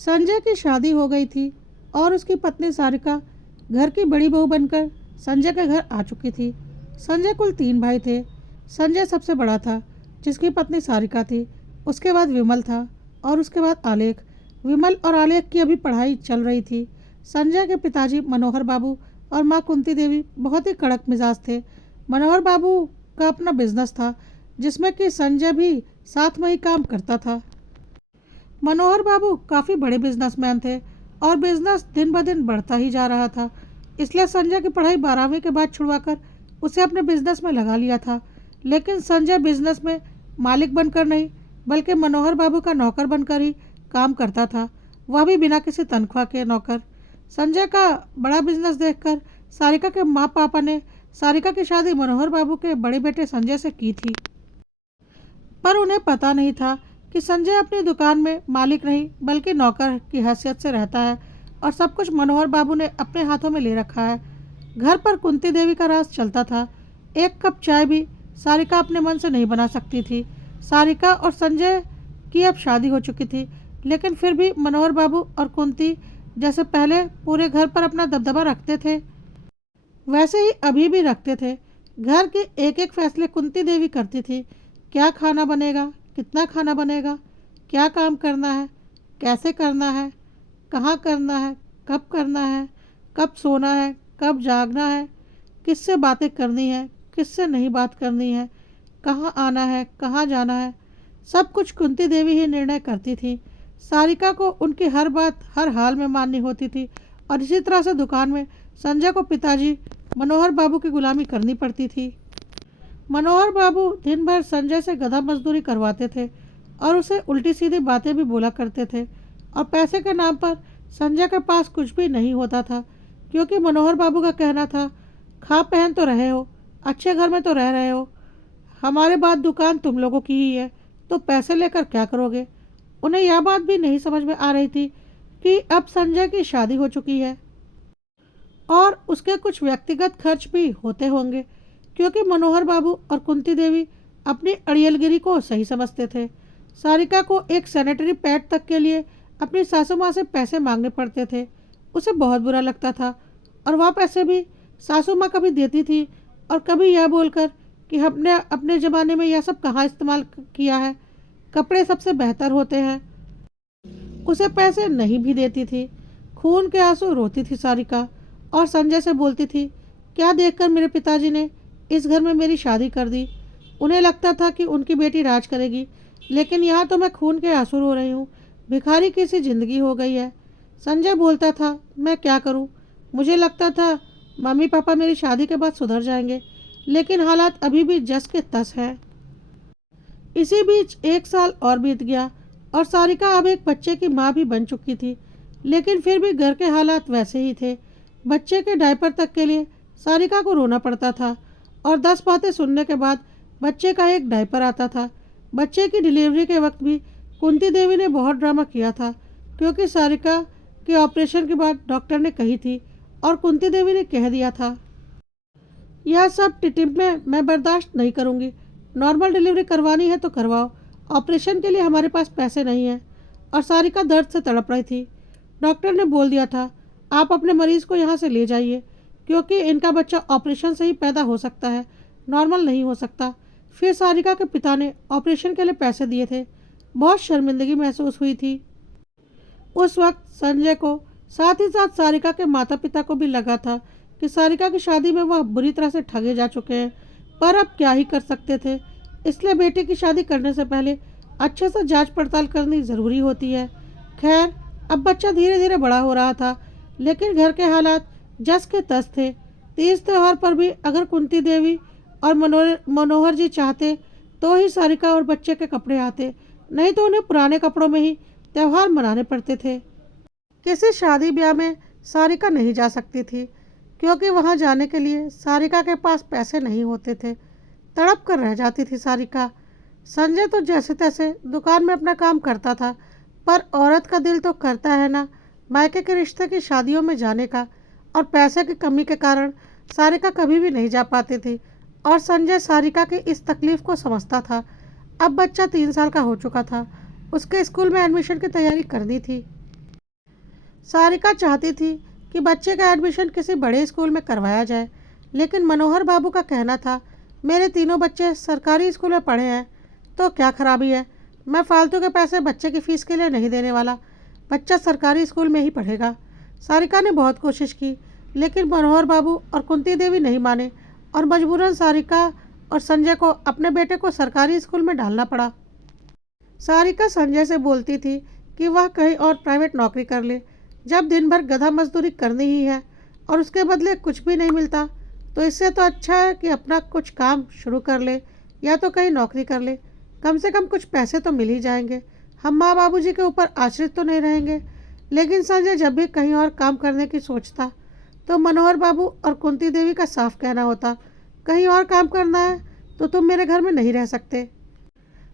संजय की शादी हो गई थी और उसकी पत्नी सारिका घर की बड़ी बहू बनकर संजय के घर आ चुकी थी। संजय कुल 3 भाई थे। संजय सबसे बड़ा था, जिसकी पत्नी सारिका थी। उसके बाद विमल था और उसके बाद आलेख। विमल और आलेख की अभी पढ़ाई चल रही थी। संजय के पिताजी मनोहर बाबू और माँ कुंती देवी बहुत ही कड़क मिजाज थे। मनोहर बाबू का अपना बिजनेस था, जिसमें कि संजय भी साथ में ही काम करता था। मनोहर बाबू काफ़ी बड़े बिजनेसमैन थे और बिजनेस दिन ब दिन बढ़ता ही जा रहा था। इसलिए संजय की पढ़ाई 12वीं के बाद छुड़वाकर उसे अपने बिजनेस में लगा लिया था। लेकिन संजय बिजनेस में मालिक बनकर नहीं, बल्कि मनोहर बाबू का नौकर बनकर ही काम करता था, वह भी बिना किसी तनख्वाह के नौकर। संजय का बड़ा बिजनेस देखकर सारिका के माँ पापा ने सारिका की शादी मनोहर बाबू के बड़े बेटे संजय से की थी। पर उन्हें पता नहीं था कि संजय अपनी दुकान में मालिक नहीं, बल्कि नौकर की हैसियत से रहता है और सब कुछ मनोहर बाबू ने अपने हाथों में ले रखा है। घर पर कुंती देवी का राज चलता था। एक कप चाय भी सारिका अपने मन से नहीं बना सकती थी। सारिका और संजय की अब शादी हो चुकी थी, लेकिन फिर भी मनोहर बाबू और कुंती जैसे पहले पूरे घर पर अपना दबदबा रखते थे, वैसे ही अभी भी रखते थे। घर के एक एक फैसले कुंती देवी करती थी। क्या खाना बनेगा, कितना खाना बनेगा, क्या काम करना है, कैसे करना है, कहाँ करना है, कब करना है, कब सोना है, कब जागना है, किससे बातें करनी है, किससे नहीं बात करनी है, कहाँ आना है, कहाँ जाना है, सब कुछ कुंती देवी ही निर्णय करती थी। सारिका को उनकी हर बात हर हाल में माननी होती थी और इसी तरह से दुकान में संजय को पिताजी मनोहर बाबू की गुलामी करनी पड़ती थी। मनोहर बाबू दिन भर संजय से गधा मजदूरी करवाते थे और उसे उल्टी सीधी बातें भी बोला करते थे। और पैसे के नाम पर संजय के पास कुछ भी नहीं होता था, क्योंकि मनोहर बाबू का कहना था, खा पहन तो रहे हो, अच्छे घर में तो रह रहे हो, हमारे बाद दुकान तुम लोगों की ही है, तो पैसे लेकर क्या करोगे। उन्हें यह बात भी नहीं समझ में आ रही थी कि अब संजय की शादी हो चुकी है और उसके कुछ व्यक्तिगत खर्च भी होते होंगे, क्योंकि मनोहर बाबू और कुंती देवी अपनी अड़ियलगिरी को सही समझते थे। सारिका को एक सैनिटरी पैड तक के लिए अपनी सासू माँ से पैसे मांगने पड़ते थे। उसे बहुत बुरा लगता था और वह पैसे भी सासू माँ कभी देती थी और कभी यह बोलकर कि हमने अपने ज़माने में यह सब कहाँ इस्तेमाल किया है, कपड़े सबसे बेहतर होते हैं, उसे पैसे नहीं भी देती थी। खून के आंसू रोती थी सारिका और संजय से बोलती थी, क्या देखकर मेरे पिताजी ने इस घर में मेरी शादी कर दी। उन्हें लगता था कि उनकी बेटी राज करेगी, लेकिन यहाँ तो मैं खून के आंसू रो रही हूँ, भिखारी की सी जिंदगी हो गई है। संजय बोलता था, मैं क्या करूँ, मुझे लगता था मम्मी पापा मेरी शादी के बाद सुधर जाएंगे, लेकिन हालात अभी भी जस के तस हैं। इसी बीच 1 साल और बीत गया और सारिका अब एक बच्चे की माँ भी बन चुकी थी, लेकिन फिर भी घर के हालात वैसे ही थे। बच्चे के डायपर तक के लिए सारिका को रोना पड़ता था और 10 बातें सुनने के बाद बच्चे का एक डायपर आता था। बच्चे की डिलीवरी के वक्त भी कुंती देवी ने बहुत ड्रामा किया था, क्योंकि सारिका के ऑपरेशन के बाद डॉक्टर ने कही थी और कुंती देवी ने कह दिया था, यह सब टिटिम में मैं बर्दाश्त नहीं करूँगी। नॉर्मल डिलीवरी करवानी है तो करवाओ, ऑपरेशन के लिए हमारे पास पैसे नहीं हैं। और सारिका दर्द से तड़प रही थी। डॉक्टर ने बोल दिया था, आप अपने मरीज़ को यहाँ से ले जाइए, क्योंकि इनका बच्चा ऑपरेशन से ही पैदा हो सकता है, नॉर्मल नहीं हो सकता। फिर सारिका के पिता ने ऑपरेशन के लिए पैसे दिए थे। बहुत शर्मिंदगी महसूस हुई थी उस वक्त संजय को, साथ ही साथ सारिका के माता पिता को भी लगा था कि सारिका की शादी में वह बुरी तरह से ठगे जा चुके हैं, पर अब क्या ही कर सकते थे। इसलिए बेटे की शादी करने से पहले अच्छे से जांच पड़ताल करनी ज़रूरी होती है। खैर, अब बच्चा धीरे धीरे बड़ा हो रहा था, लेकिन घर के हालात जस के तस थे। तीज त्यौहार पर भी अगर कुंती देवी और मनोहर जी चाहते तो ही सारिका और बच्चे के कपड़े आते, नहीं तो उन्हें पुराने कपड़ों में ही त्यौहार मनाने पड़ते थे। किसी शादी ब्याह में सारिका नहीं जा सकती थी, क्योंकि वहां जाने के लिए सारिका के पास पैसे नहीं होते थे। तड़प कर रह जाती थी सारिका। संजय तो जैसे तैसे दुकान में अपना काम करता था, पर औरत का दिल तो करता है ना मायके के रिश्ते की शादियों में जाने का। और पैसे की कमी के कारण सारिका कभी भी नहीं जा पाती थी और संजय सारिका की इस तकलीफ को समझता था। अब बच्चा 3 साल का हो चुका था, उसके स्कूल में एडमिशन की तैयारी करनी थी। सारिका चाहती थी कि बच्चे का एडमिशन किसी बड़े स्कूल में करवाया जाए, लेकिन मनोहर बाबू का कहना था, मेरे तीनों बच्चे सरकारी स्कूल में पढ़े हैं, तो क्या खराबी है। मैं फालतू के पैसे बच्चे की फ़ीस के लिए नहीं देने वाला। बच्चा सरकारी स्कूल में ही पढ़ेगा। सारिका ने बहुत कोशिश की, लेकिन मनोहर बाबू और कुंती देवी नहीं माने और मजबूरन सारिका और संजय को अपने बेटे को सरकारी स्कूल में डालना पड़ा। सारिका संजय से बोलती थी कि वह कहीं और प्राइवेट नौकरी कर ले। जब दिन भर गधा मजदूरी करनी ही है और उसके बदले कुछ भी नहीं मिलता, तो इससे तो अच्छा है कि अपना कुछ काम शुरू कर ले या तो कहीं नौकरी कर ले। कम से कम कुछ पैसे तो मिल ही जाएंगे। हम माँ बाबूजी के ऊपर आश्रित तो नहीं रहेंगे। लेकिन संजय जब भी कहीं और काम करने की सोचता, तो मनोहर बाबू और कुंती देवी का साफ कहना होता, कहीं और काम करना है तो तुम मेरे घर में नहीं रह सकते।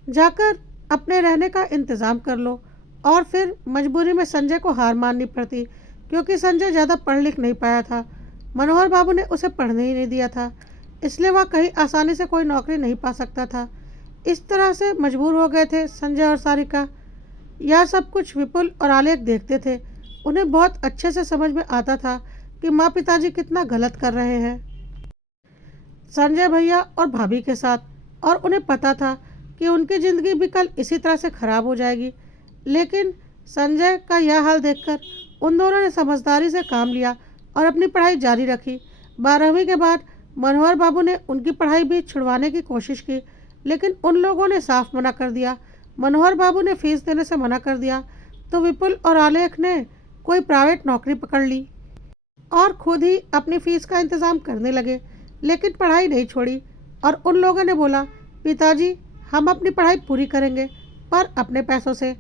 जाकर अपने रहने का इंतज़ाम कर लो। और फिर मजबूरी में संजय को हार माननी पड़ती, क्योंकि संजय ज़्यादा पढ़ लिख नहीं पाया था। मनोहर बाबू ने उसे पढ़ने ही नहीं दिया था, इसलिए वह कहीं आसानी से कोई नौकरी नहीं पा सकता था। इस तरह से मजबूर हो गए थे संजय और सारिका। यह सब कुछ विपुल और आलेख देखते थे। उन्हें बहुत अच्छे से समझ में आता था कि माँ पिताजी कितना गलत कर रहे हैं संजय भैया और भाभी के साथ, और उन्हें पता था कि उनकी ज़िंदगी भी कल इसी तरह से ख़राब हो जाएगी। लेकिन संजय का यह हाल देखकर उन दोनों ने समझदारी से काम लिया और अपनी पढ़ाई जारी रखी। 12वीं के बाद मनोहर बाबू ने उनकी पढ़ाई भी छुड़वाने की कोशिश की, लेकिन उन लोगों ने साफ मना कर दिया। मनोहर बाबू ने फीस देने से मना कर दिया, तो विपुल और आलेख ने कोई प्राइवेट नौकरी पकड़ ली और खुद ही अपनी फ़ीस का इंतज़ाम करने लगे, लेकिन पढ़ाई नहीं छोड़ी। और उन लोगों ने बोला, पिताजी हम अपनी पढ़ाई पूरी करेंगे, पर अपने पैसों से।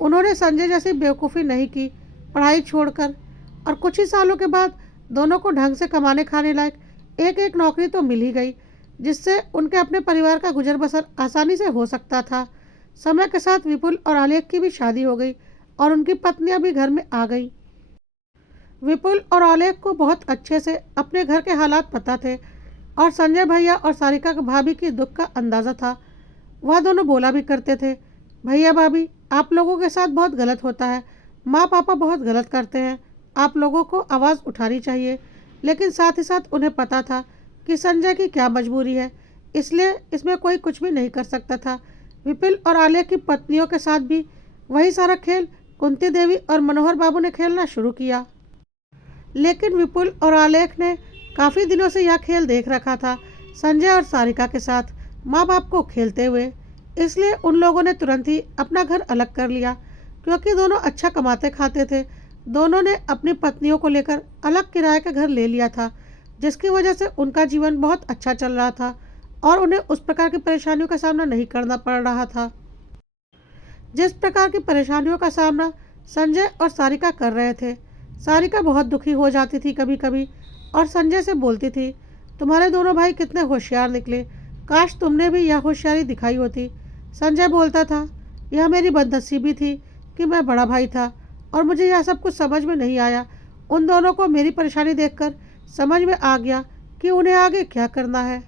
उन्होंने संजय जैसी बेवकूफ़ी नहीं की, पढ़ाई छोड़कर। और कुछ ही सालों के बाद दोनों को ढंग से कमाने खाने लायक एक एक नौकरी तो मिल ही गई, जिससे उनके अपने परिवार का गुजर बसर आसानी से हो सकता था। समय के साथ विपुल और आलेख की भी शादी हो गई और उनकी पत्नियां भी घर में आ गई। विपुल और आलेख को बहुत अच्छे से अपने घर के हालात पता थे और संजय भैया और सारिका भाभी की दुख का अंदाज़ा था। वह दोनों बोला भी करते थे, भैया भाभी आप लोगों के साथ बहुत गलत होता है, माँ पापा बहुत गलत करते हैं, आप लोगों को आवाज़ उठानी चाहिए। लेकिन साथ ही साथ उन्हें पता था कि संजय की क्या मजबूरी है, इसलिए इसमें कोई कुछ भी नहीं कर सकता था। विपुल और आलेख की पत्नियों के साथ भी वही सारा खेल कुंती देवी और मनोहर बाबू ने खेलना शुरू किया। लेकिन विपुल और आलेख ने काफ़ी दिनों से यह खेल देख रखा था संजय और सारिका के साथ माँ बाप को खेलते हुए, इसलिए उन लोगों ने तुरंत ही अपना घर अलग कर लिया। क्योंकि दोनों अच्छा कमाते खाते थे, दोनों ने अपनी पत्नियों को लेकर अलग किराए का घर ले लिया था, जिसकी वजह से उनका जीवन बहुत अच्छा चल रहा था और उन्हें उस प्रकार की परेशानियों का सामना नहीं करना पड़ रहा था जिस प्रकार की परेशानियों का सामना संजय और सारिका कर रहे थे। सारिका बहुत दुखी हो जाती थी कभी कभी और संजय से बोलती थी, तुम्हारे दोनों भाई कितने होशियार निकले, काश तुमने भी यह होशियारी दिखाई होती। संजय बोलता था, यह मेरी बदनसीबी थी कि मैं बड़ा भाई था और मुझे यह सब कुछ समझ में नहीं आया। उन दोनों को मेरी परेशानी देखकर समझ में आ गया कि उन्हें आगे क्या करना है।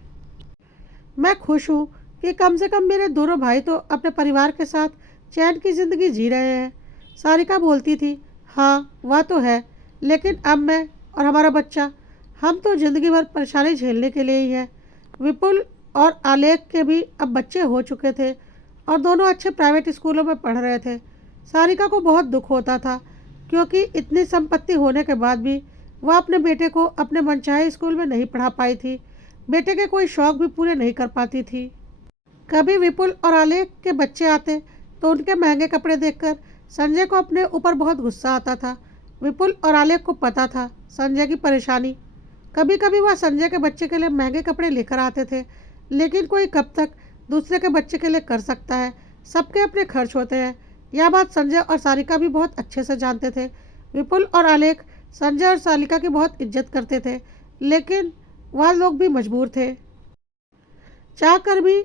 मैं खुश हूँ कि कम से कम मेरे दोनों भाई तो अपने परिवार के साथ चैन की ज़िंदगी जी रहे हैं। सारिका बोलती थी, हाँ वह तो है, लेकिन अब मैं और हमारा बच्चा, हम तो ज़िंदगी भर परेशानी झेलने के लिए ही है। विपुल और आलेख के भी अब बच्चे हो चुके थे और दोनों अच्छे प्राइवेट स्कूलों में पढ़ रहे थे। सारिका को बहुत दुख होता था, क्योंकि इतनी संपत्ति होने के बाद भी वह अपने बेटे को अपने मनचाहे स्कूल में नहीं पढ़ा पाई थी, बेटे के कोई शौक भी पूरे नहीं कर पाती थी। कभी विपुल और आलेख के बच्चे आते तो उनके महंगे कपड़े देखकर संजय को अपने ऊपर बहुत गुस्सा आता था। विपुल और आलेख को पता था संजय की परेशानी। कभी कभी वह संजय के बच्चे के लिए महंगे कपड़े लेकर आते थे, लेकिन कोई कब तक दूसरे के बच्चे के लिए कर सकता है, सबके अपने खर्च होते हैं। यह बात संजय और सारिका भी बहुत अच्छे से जानते थे। विपुल और आलेख संजय और सारिका की बहुत इज्जत करते थे, लेकिन वह लोग भी मजबूर थे, चाह कर भी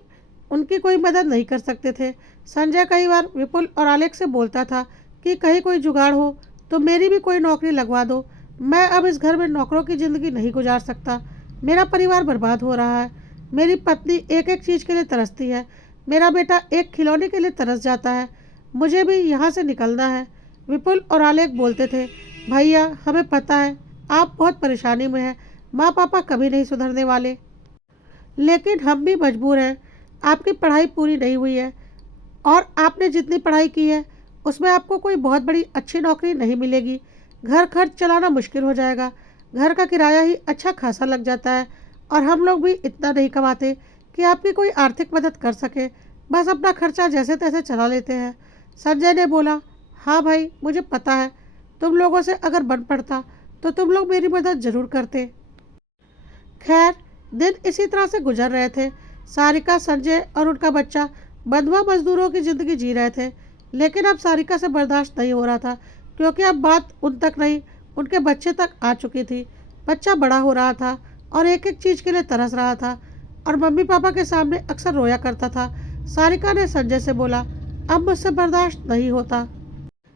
उनकी कोई मदद नहीं कर सकते थे। संजय कई बार विपुल और आलेख से बोलता था कि कहीं कोई जुगाड़ हो तो मेरी भी कोई नौकरी लगवा दो, मैं अब इस घर में नौकरों की ज़िंदगी नहीं गुजार सकता, मेरा परिवार बर्बाद हो रहा है, मेरी पत्नी एक एक चीज़ के लिए तरसती है, मेरा बेटा एक खिलौने के लिए तरस जाता है, मुझे भी यहाँ से निकलना है। विपुल और आलेख बोलते थे, भैया, हमें पता है आप बहुत परेशानी में हैं। माँ पापा कभी नहीं सुधरने वाले, लेकिन हम भी मजबूर हैं। आपकी पढ़ाई पूरी नहीं हुई है और आपने जितनी पढ़ाई की है उसमें आपको कोई बहुत बड़ी अच्छी नौकरी नहीं मिलेगी। घर खर्च चलाना मुश्किल हो जाएगा। घर का किराया ही अच्छा खासा लग जाता है और हम लोग भी इतना नहीं कमाते कि आपकी कोई आर्थिक मदद कर सके। बस अपना खर्चा जैसे तैसे चला लेते हैं। संजय ने बोला, हाँ भाई, मुझे पता है। तुम लोगों से अगर बन पड़ता तो तुम लोग मेरी मदद ज़रूर करते। खैर, दिन इसी तरह से गुजर रहे थे। सारिका, संजय और उनका बच्चा बंधुआ मजदूरों की ज़िंदगी जी रहे थे। लेकिन अब सारिका से बर्दाश्त नहीं हो रहा था, क्योंकि अब बात उन तक नहीं, उनके बच्चे तक आ चुकी थी। बच्चा बड़ा हो रहा था और एक एक चीज़ के लिए तरस रहा था और मम्मी पापा के सामने अक्सर रोया करता था। सारिका ने संजय से बोला, अब मुझसे बर्दाश्त नहीं होता।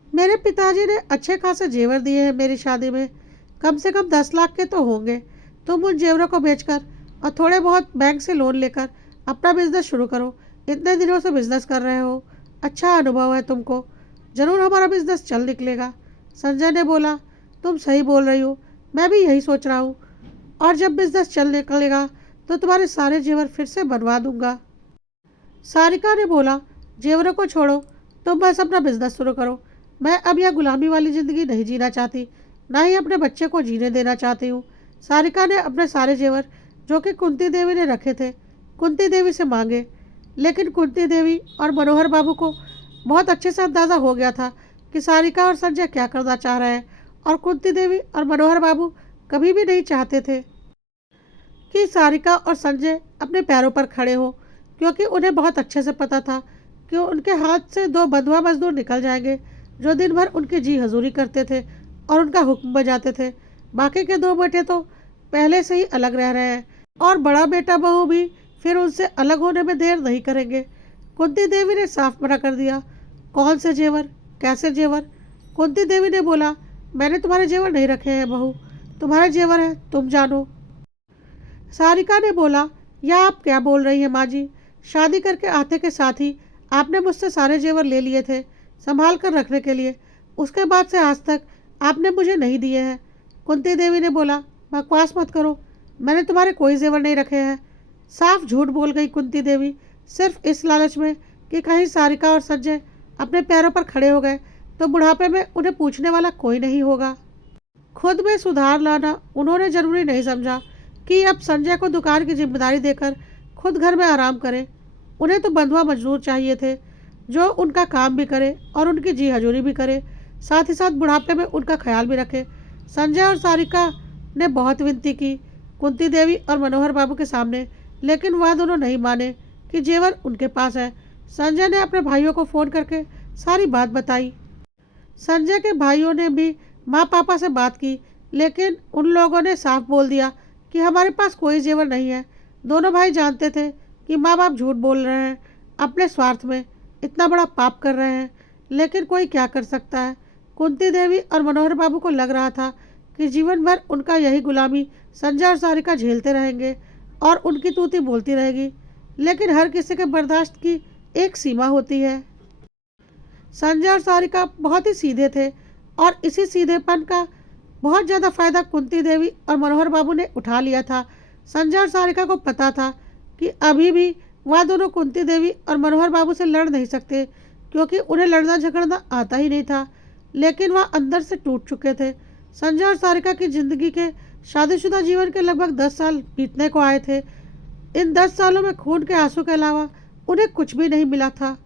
मेरे पिताजी ने अच्छे खासे जेवर दिए हैं मेरी शादी में। कम से कम 10 लाख के तो होंगे। तुम उन जेवरों को बेचकर और थोड़े बहुत बैंक से लोन लेकर अपना बिजनेस शुरू करो। इतने दिनों से बिजनेस कर रहे हो, अच्छा अनुभव है तुमको। ज़रूर हमारा बिजनेस चल निकलेगा। संजय ने बोला, तुम सही बोल रही हो, मैं भी यही सोच रहा हूँ। और जब बिजनेस चल निकलेगा तो तुम्हारे सारे जेवर फिर से बनवा दूंगा। सारिका ने बोला, जेवरों को छोड़ो, तुम बस अपना बिजनेस शुरू करो। मैं अब यह गुलामी वाली ज़िंदगी नहीं जीना चाहती, ना ही अपने बच्चे को जीने देना चाहती हूँ। सारिका ने अपने सारे जेवर जो कि कुंती देवी ने रखे थे कुंती देवी से मांगे, लेकिन कुंती देवी और मनोहर बाबू को बहुत अच्छे से अंदाज़ा हो गया था कि सारिका और संजय क्या करना चाह रहे हैं। और कुंती देवी और मनोहर बाबू कभी भी नहीं चाहते थे कि सारिका और संजय अपने पैरों पर खड़े हो, क्योंकि उन्हें बहुत अच्छे से पता था कि उनके हाथ से दो बंधुआ मजदूर निकल जाएंगे जो दिन भर उनकी जी हजूरी करते थे और उनका हुक्म बजाते थे। बाकी के दो बेटे तो पहले से ही अलग रह रहे हैं और बड़ा बेटा बहू भी फिर उनसे अलग होने में देर नहीं करेंगे। कुंती देवी ने साफ मना कर दिया। कौन से जेवर, कैसे जेवर? कुंती देवी ने बोला, मैंने तुम्हारे जेवर नहीं रखे हैं बहू, तुम्हारे जेवर है, तुम जानो। सारिका ने बोला, यह आप क्या बोल रही हैं माँ जी? शादी करके आते के साथ ही आपने मुझसे सारे जेवर ले लिए थे संभाल कर रखने के लिए। उसके बाद से आज तक आपने मुझे नहीं दिए हैं। कुंती देवी ने बोला, बकवास मत करो, मैंने तुम्हारे कोई जेवर नहीं रखे हैं। साफ झूठ बोल गई कुंती देवी, सिर्फ इस लालच में कि कहीं सारिका और संजय अपने पैरों पर खड़े हो गए तो बुढ़ापे में उन्हें पूछने वाला कोई नहीं होगा। खुद में सुधार लाना उन्होंने जरूरी नहीं समझा कि अब संजय को दुकान की जिम्मेदारी देकर खुद घर में आराम करें। उन्हें तो बंधुआ मजदूर चाहिए थे जो उनका काम भी करे और उनकी जी हजूरी भी करे, साथ ही साथ बुढ़ापे में उनका ख्याल भी रखे। संजय और सारिका ने बहुत विनती की कुंती देवी और मनोहर बाबू के सामने, लेकिन वह दोनों नहीं माने कि जेवर उनके पास है। संजय ने अपने भाइयों को फ़ोन करके सारी बात बताई। संजय के भाइयों ने भी माँ पापा से बात की, लेकिन उन लोगों ने साफ बोल दिया कि हमारे पास कोई जेवर नहीं है। दोनों भाई जानते थे कि माँ बाप झूठ बोल रहे हैं, अपने स्वार्थ में इतना बड़ा पाप कर रहे हैं, लेकिन कोई क्या कर सकता है। कुंती देवी और मनोहर बाबू को लग रहा था कि जीवन भर उनका यही गुलामी संजय और सारिका झेलते रहेंगे और उनकी तूती बोलती रहेगी, लेकिन हर किसी के बर्दाश्त की एक सीमा होती है। संजय और सारिका बहुत ही सीधे थे और इसी सीधेपन का बहुत ज़्यादा फायदा कुंती देवी और मनोहर बाबू ने उठा लिया था। संजय और सारिका को पता था कि अभी भी वह दोनों कुंती देवी और मनोहर बाबू से लड़ नहीं सकते, क्योंकि उन्हें लड़ना झगड़ना आता ही नहीं था, लेकिन वह अंदर से टूट चुके थे। संजय और सारिका की जिंदगी के शादीशुदा जीवन के लगभग 10 साल बीतने को आए थे। इन 10 सालों में खून के आंसू के अलावा उन्हें कुछ भी नहीं मिला था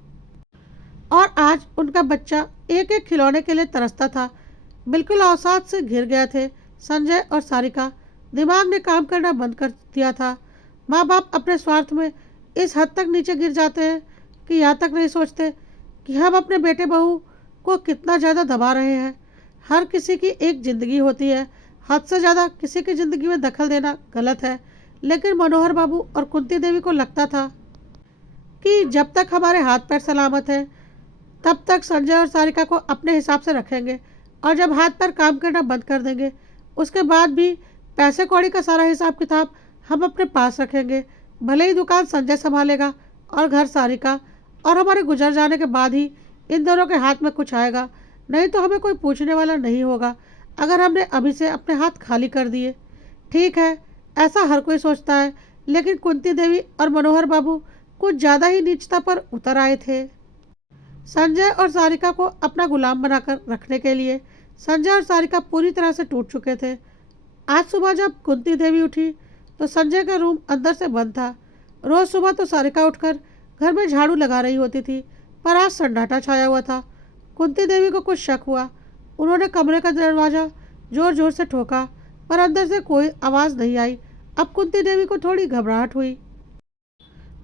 और आज उनका बच्चा एक एक खिलौने के लिए तरसता था। बिल्कुल अवसाद से घिर गए थे संजय और सारिका। दिमाग ने काम करना बंद कर दिया था। माँ बाप अपने स्वार्थ में इस हद तक नीचे गिर जाते हैं कि यहाँ तक नहीं सोचते कि हम अपने बेटे बहू को कितना ज़्यादा दबा रहे हैं। हर किसी की एक ज़िंदगी होती है, हद से ज़्यादा किसी की ज़िंदगी में दखल देना गलत है। लेकिन मनोहर बाबू और कुंती देवी को लगता था कि जब तक हमारे हाथ पैर सलामत हैं तब तक संजय और सारिका को अपने हिसाब से रखेंगे, और जब हाथ पैर काम करना बंद कर देंगे उसके बाद भी पैसे कौड़ी का सारा हिसाब किताब हम अपने पास रखेंगे। भले ही दुकान संजय संभालेगा और घर सारिका, और हमारे गुजर जाने के बाद ही इन दोनों के हाथ में कुछ आएगा, नहीं तो हमें कोई पूछने वाला नहीं होगा। अगर हमने अभी से अपने हाथ खाली कर दिए। ठीक है, ऐसा हर कोई सोचता है, लेकिन कुंती देवी और मनोहर बाबू कुछ ज़्यादा ही नीचता पर उतर आए थे। संजय और सारिका को अपना गुलाम बनाकर रखने के लिए संजय और सारिका पूरी तरह से टूट चुके थे। आज सुबह जब कुंती देवी उठी तो संजय का रूम अंदर से बंद था। रोज सुबह तो सारिका उठकर घर में झाड़ू लगा रही होती थी, पर आज सन्नाटा छाया हुआ था। कुंती देवी को कुछ शक हुआ। उन्होंने कमरे का दरवाज़ा जोर जोर से ठोका, पर अंदर से कोई आवाज़ नहीं आई। अब कुंती देवी को थोड़ी घबराहट हुई।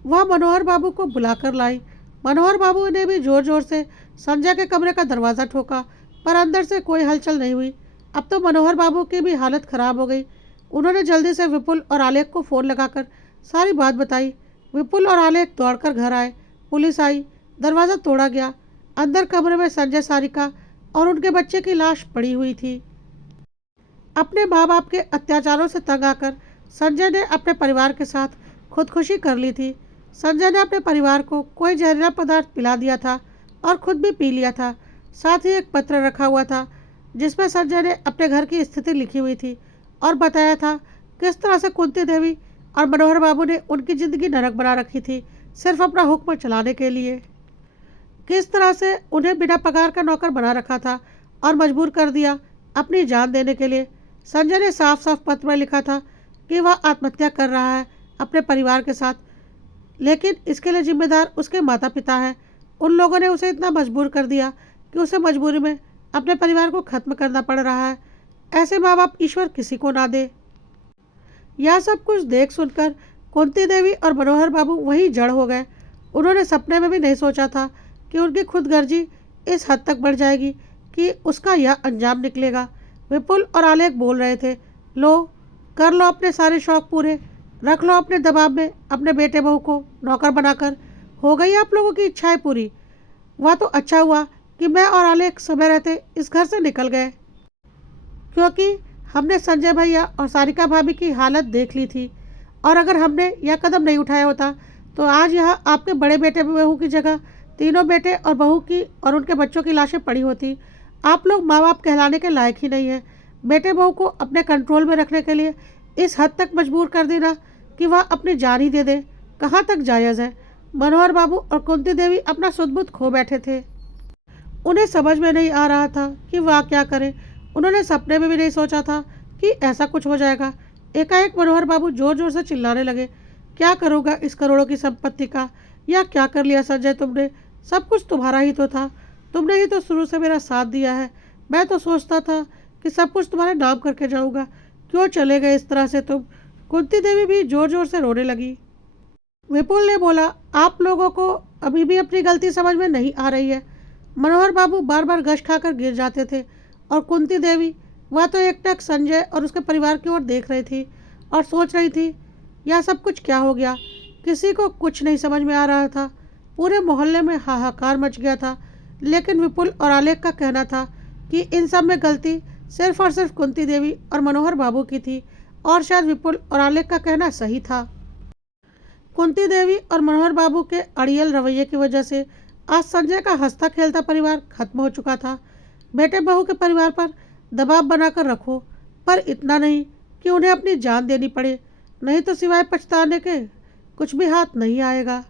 वह मनोहर बाबू को बुलाकर लाई। मनोहर बाबू ने भी जोर जोर से संजय के कमरे का दरवाज़ा ठोका, पर अंदर से कोई हलचल नहीं हुई। अब तो मनोहर बाबू की भी हालत खराब हो गई। उन्होंने जल्दी से विपुल और आलेख को फ़ोन लगाकर सारी बात बताई। विपुल और आलेख दौड़कर घर आए। पुलिस आई, दरवाज़ा तोड़ा गया। अंदर कमरे में संजय, सारिका और उनके बच्चे की लाश पड़ी हुई थी। अपने माँ बाप के अत्याचारों से तंग आकर संजय ने अपने परिवार के साथ खुदकुशी कर ली थी। संजय ने अपने परिवार को कोई जहरीला पदार्थ पिला दिया था और खुद भी पी लिया था। साथ ही एक पत्र रखा हुआ था जिसमें संजय ने अपने घर की स्थिति लिखी हुई थी और बताया था किस तरह से कुंती देवी और मनोहर बाबू ने उनकी ज़िंदगी नरक बना रखी थी, सिर्फ अपना हुक्म चलाने के लिए। किस तरह से उन्हें बिना पगार का नौकर बना रखा था और मजबूर कर दिया अपनी जान देने के लिए। संजय ने साफ साफ पत्र में लिखा था कि वह आत्महत्या कर रहा है अपने परिवार के साथ, लेकिन इसके लिए जिम्मेदार उसके माता पिता हैं। उन लोगों ने उसे इतना मजबूर कर दिया कि उसे मजबूरी में अपने परिवार को ख़त्म करना पड़ रहा है। ऐसे माँ बाप ईश्वर किसी को ना दे। यह सब कुछ देख सुनकर कुंती देवी और मनोहर बाबू वहीं जड़ हो गए। उन्होंने सपने में भी नहीं सोचा था कि उनकी खुदगर्जी इस हद तक बढ़ जाएगी कि उसका यह अंजाम निकलेगा। विपुल और आलेख बोल रहे थे, लो, कर लो अपने सारे शौक पूरे, रख लो अपने दबाव में अपने बेटे बहू को नौकर बनाकर। हो गई आप लोगों की इच्छाएं पूरी। वह तो अच्छा हुआ कि मैं और आलेख समय रहते इस घर से निकल गए, क्योंकि हमने संजय भैया और सारिका भाभी की हालत देख ली थी। और अगर हमने यह कदम नहीं उठाया होता तो आज यहाँ आपके बड़े बेटे बहू की जगह तीनों बेटे और बहू की और उनके बच्चों की लाशें पड़ी होती। आप लोग माँ बाप कहलाने के लायक ही नहीं हैं। बेटे बहू को अपने कंट्रोल में रखने के लिए इस हद तक मजबूर कर देना कि वह अपनी जान ही दे दे, कहाँ तक जायज़ है। मनोहर बाबू और कुंती देवी अपना सुध-बुध खो बैठे थे। उन्हें समझ में नहीं आ रहा था कि वह क्या करें। उन्होंने सपने में भी नहीं सोचा था कि ऐसा कुछ हो जाएगा। एकाएक मनोहर बाबू जोर जोर से चिल्लाने लगे, क्या करूँगा इस करोड़ों की संपत्ति का? या क्या कर लिया संजय तुमने? सब कुछ तुम्हारा ही तो था। तुमने ही तो शुरू से मेरा साथ दिया है। मैं तो सोचता था कि सब कुछ तुम्हारे नाम करके जाऊँगा। क्यों चले गए इस तरह से तुम? कुंती देवी भी जोर जोर से रोने लगी। विपुल ने बोला, आप लोगों को अभी भी अपनी गलती समझ में नहीं आ रही है। मनोहर बाबू बार बार गश खाकर गिर जाते थे और कुंती देवी, वह तो एकटक संजय और उसके परिवार की ओर देख रही थी और सोच रही थी यह सब कुछ क्या हो गया। किसी को कुछ नहीं समझ में आ रहा था। पूरे मोहल्ले में हाहाकार मच गया था। लेकिन विपुल और आलेख का कहना था कि इन सब में गलती सिर्फ और सिर्फ कुंती देवी और मनोहर बाबू की थी, और शायद विपुल और आलेख का कहना सही था। कुंती देवी और मनोहर बाबू के अड़ियल रवैये की वजह से आज संजय का हंसता खेलता परिवार खत्म हो चुका था। बेटे बहू के परिवार पर दबाव बनाकर रखो, पर इतना नहीं कि उन्हें अपनी जान देनी पड़े, नहीं तो सिवाय पछताने के कुछ भी हाथ नहीं आएगा।